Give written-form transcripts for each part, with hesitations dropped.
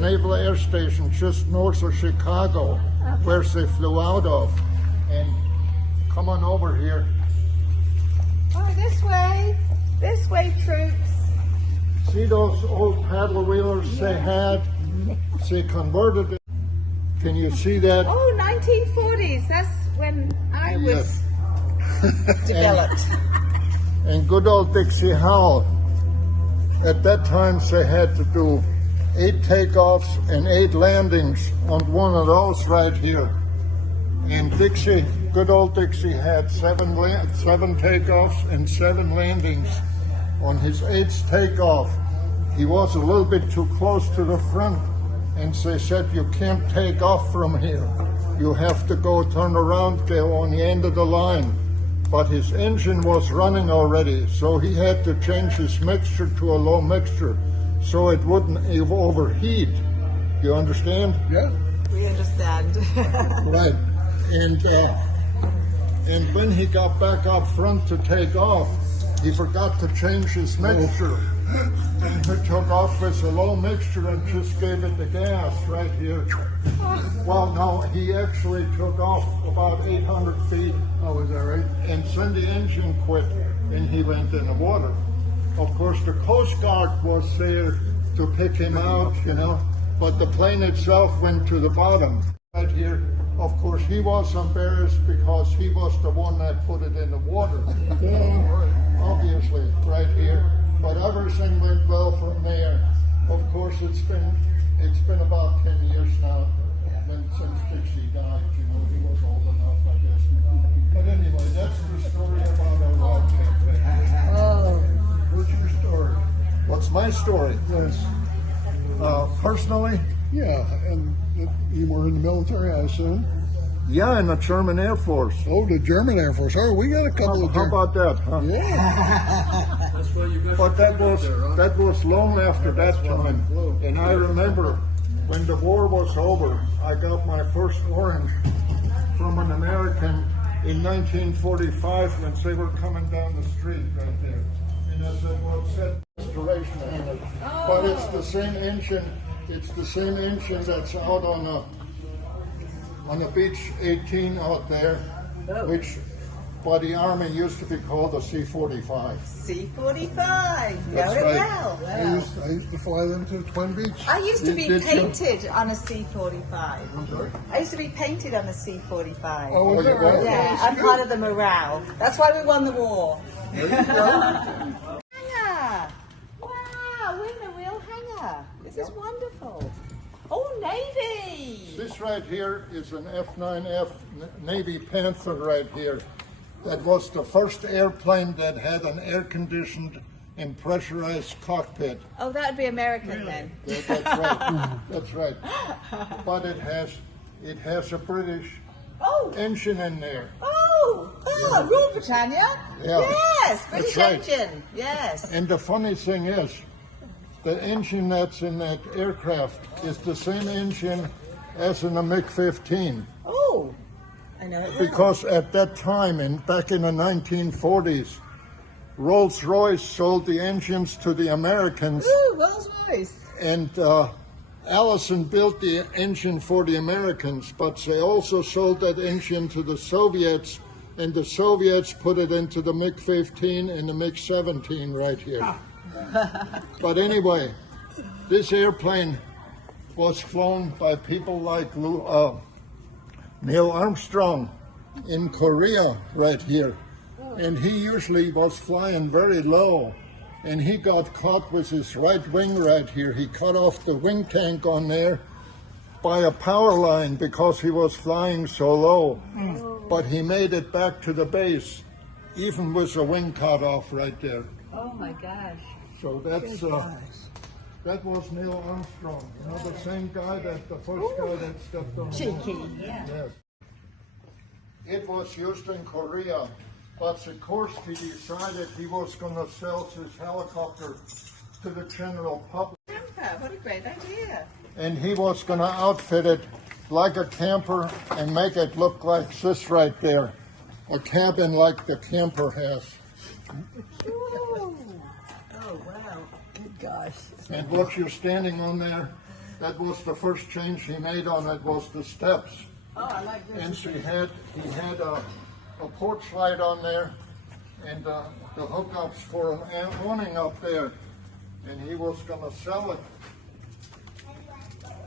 Naval Air Station just north of Chicago, where they flew out of. And come on over here. Oh, this way, troops. See those old paddle wheelers they had? They converted it. Can you see that? Oh, 1940s. That's when I was developed. And good old Dixie Howell. At that time, they had to do 8 takeoffs and 8 landings on one of those right here. And Dixie, good old Dixie, had 7 takeoffs and 7 landings. On his 8th takeoff, he was a little bit too close to the front, and they said, you can't take off from here. You have to go turn around, go on the end of the line. But his engine was running already, so he had to change his mixture to a low mixture so it wouldn't overheat. You understand? Yeah. We understand. Right. And when he got back up front to take off, he forgot to change his mixture. And he took off with a low mixture and just gave it the gas right here. Well, no, he actually took off about 800 feet. Oh, is that right? And then the engine quit and he went in the water. Of course, the Coast Guard was there to pick him out, you know, but the plane itself went to the bottom. Right here, of course, he was embarrassed because he was the one that put it in the water. Obviously, right here. But everything went well from there. Of course, it's been about 10 years now since Dixie died. You know, he was old enough, I guess. But anyway, that's the story about our log campaign. Oh, what's your story? What's my story? Yes. Personally? Yeah, and you were in the military, I assume? Yeah, in the German Air Force. Oh, the German Air Force. Oh, we got a couple of How about that, huh? Yeah. But that was long after that time. And I remember when the war was over, I got my first orange from an American in 1945 when they were coming down the street right there. And I said, well, it said restoration in it. But it's the same engine. It's the same engine that's out on a Beach 18 out there, which by the Army used to be called a C-45. C-45. That's Know it right. well. I used to fly them to Twin Beach. I used to be Did you? painted on a C-45. I'm sorry? I used to be painted on a C-45. Oh, was you that right? were? Yeah, I'm part of the morale. That's why we won the war. Hangar! Wow, we're in a real hangar. This is wonderful. Oh, Navy! This right here is an F-9F Navy Panther right here. That was the first airplane that had an air-conditioned and pressurized cockpit. Oh, that would be American then. That's right. That's right. But it has a British Oh! engine in there. Oh! Rule Britannia? Yeah. Yes! British right. engine. Yes. And the funny thing is, the engine that's in that aircraft is the same engine as in the MiG-15. Oh! I know it well. Because at that time, back in the 1940s, Rolls-Royce sold the engines to the Americans, Ooh, Rolls-Royce. and Allison built the engine for the Americans, but they also sold that engine to the Soviets, and the Soviets put it into the MiG-15 and the MiG-17 right here. But anyway, this airplane was flown by people like Neil Armstrong in Korea right here. And he usually was flying very low, and he got caught with his right wing right here. He cut off the wing tank on there by a power line because he was flying so low. But he made it back to the base, even with the wing cut off right there. Oh my gosh. So that's that was Neil Armstrong, you know, the same guy that the first guy that stepped on. Cheeky. Yes. It was used in Korea, but of course he decided he was going to sell his helicopter to the general public. Camper, what a great idea. And he was going to outfit it like a camper and make it look like this right there, a cabin like the camper has. Ooh. Oh wow. Good gosh. And what you're standing on there That was the first change he made on it, was the steps. Oh, I like this. And so he had a porch light on there, and the hookups for an awning up there, and he was going to sell it.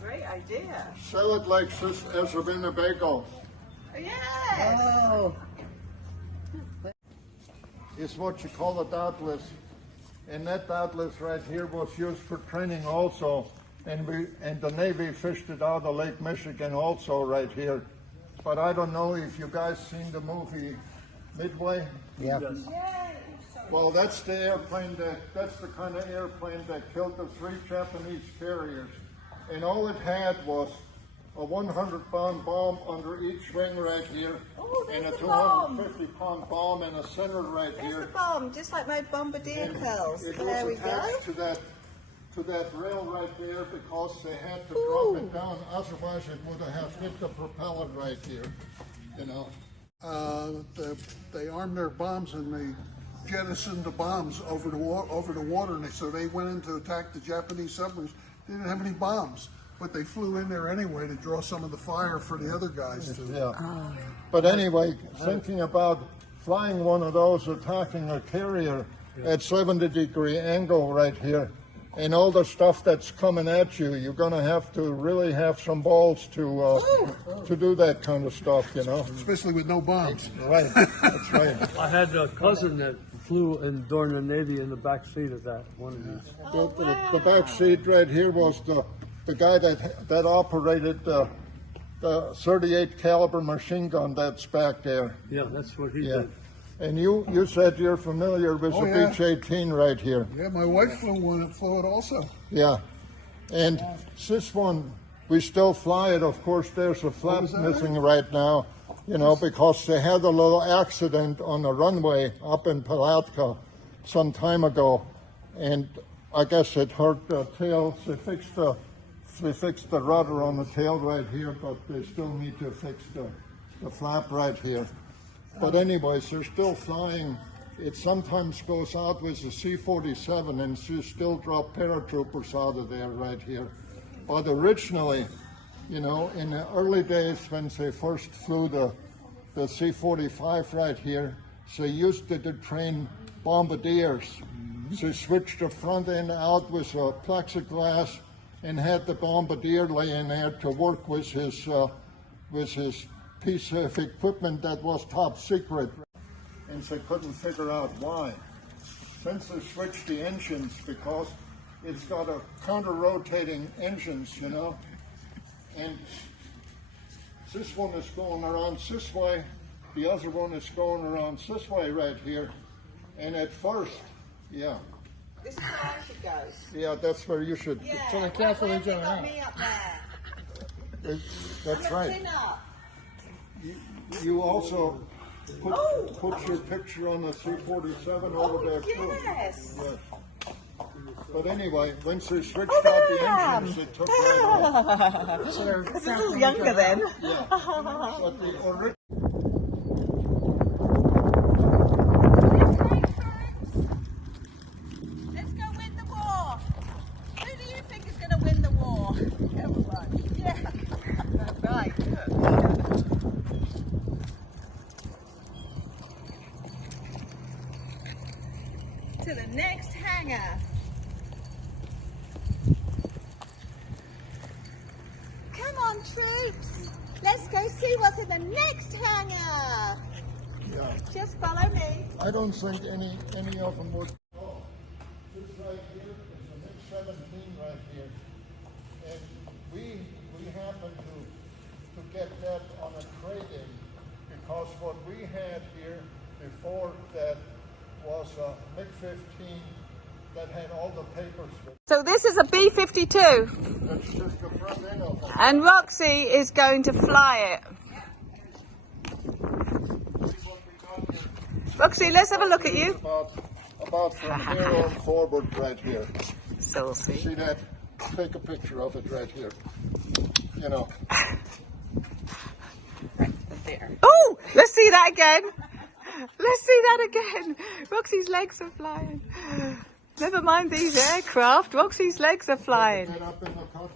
Great idea. Sell it like this as a Winnebago. Yes. Oh, It's what you call a doubtless. And that doubtless right here was used for training also. And the Navy fished it out of Lake Michigan also right here. But I don't know if you guys seen the movie Midway. yeah. Well, that's the that's the kind of airplane that killed the 3 Japanese carriers. And all it had was a 100-pound bomb under each wing right here, Oh, and a there's the bomb. 250-pound bomb in the center right There's here. the bomb, just like my bombardier And curls. it There we was go. attached to that rail right there because they had to Ooh. drop it down. Otherwise, it would have hit the propeller right here. You know. They armed their bombs and they jettisoned the bombs over the water, and so they went in to attack the Japanese submarines. They didn't have any bombs, but they flew in there anyway to draw some of the fire for the other guys too. Yeah. But anyway, thinking about flying one of those, attacking a carrier at 70-degree angle right here, and all the stuff that's coming at you, you're going to have to really have some balls to do that kind of stuff, you know. Especially with no bombs. Right. That's right. I had a cousin that flew during the Navy in the back seat of that one of these. The back seat right here was the guy that operated the 38 caliber machine gun that's back there. Yeah, that's what he Yeah. did. And you said you're familiar with Oh, the yeah. Beach-18 right here. Yeah, my wife flew it also. Yeah. And this one, we still fly it. Of course, there's a flap was that? missing right now, you know, because they had a little accident on the runway up in Palatka some time ago. And I guess it hurt the tail. They fixed the rudder on the tail right here, but they still need to fix the flap right here. But anyways, they're still flying. It sometimes goes out with the C-47, and you still drop paratroopers out of there right here. But originally, you know, in the early days when they first flew the C-45 right here, they used it to train bombardiers. They switched the front end out with a plexiglass and had the bombardier lay in there to work with his piece of equipment that was top secret, and they couldn't figure out why. Since they switched the engines, because it's got a counter-rotating engines, you know, and this one is going around this way, the other one is going around this way right here, and at first, yeah, This is where I should go. yeah, that's where you should. Yeah. So they're careful Where each have they other got out. me up there? That's I'm right. a pin-up. You also put, Oh. put your picture on the C-47 over there too. Yes. Yes. But anyway, once they switched Oh, out there the I am. engines, it took right off. I was a little younger then. But the original. Let's go win the war. Who do you think is going to win the war? Everyone. Yeah. Right. Good. To the next hangar. Come on, troops. Let's go see what's in the next hangar. Yeah. Just follow me. I don't think any of them would. Oh, this right here is a MiG-17 right here, and we happen to get that on a trade-in because what we had here before that was a MiG-15 that had all the papers with it. So this is a B-52, That's just the front end of it. and Roxy is going to fly it. See what we got here? Roxy, let's have a look at you. About from here on forward right here. Saucy. See that? Take a picture of it right here. You know. Oh, let's see that again. Let's see that again. Roxy's legs are flying. Never mind these aircraft. Roxy's legs are flying. Get up in the cockpit.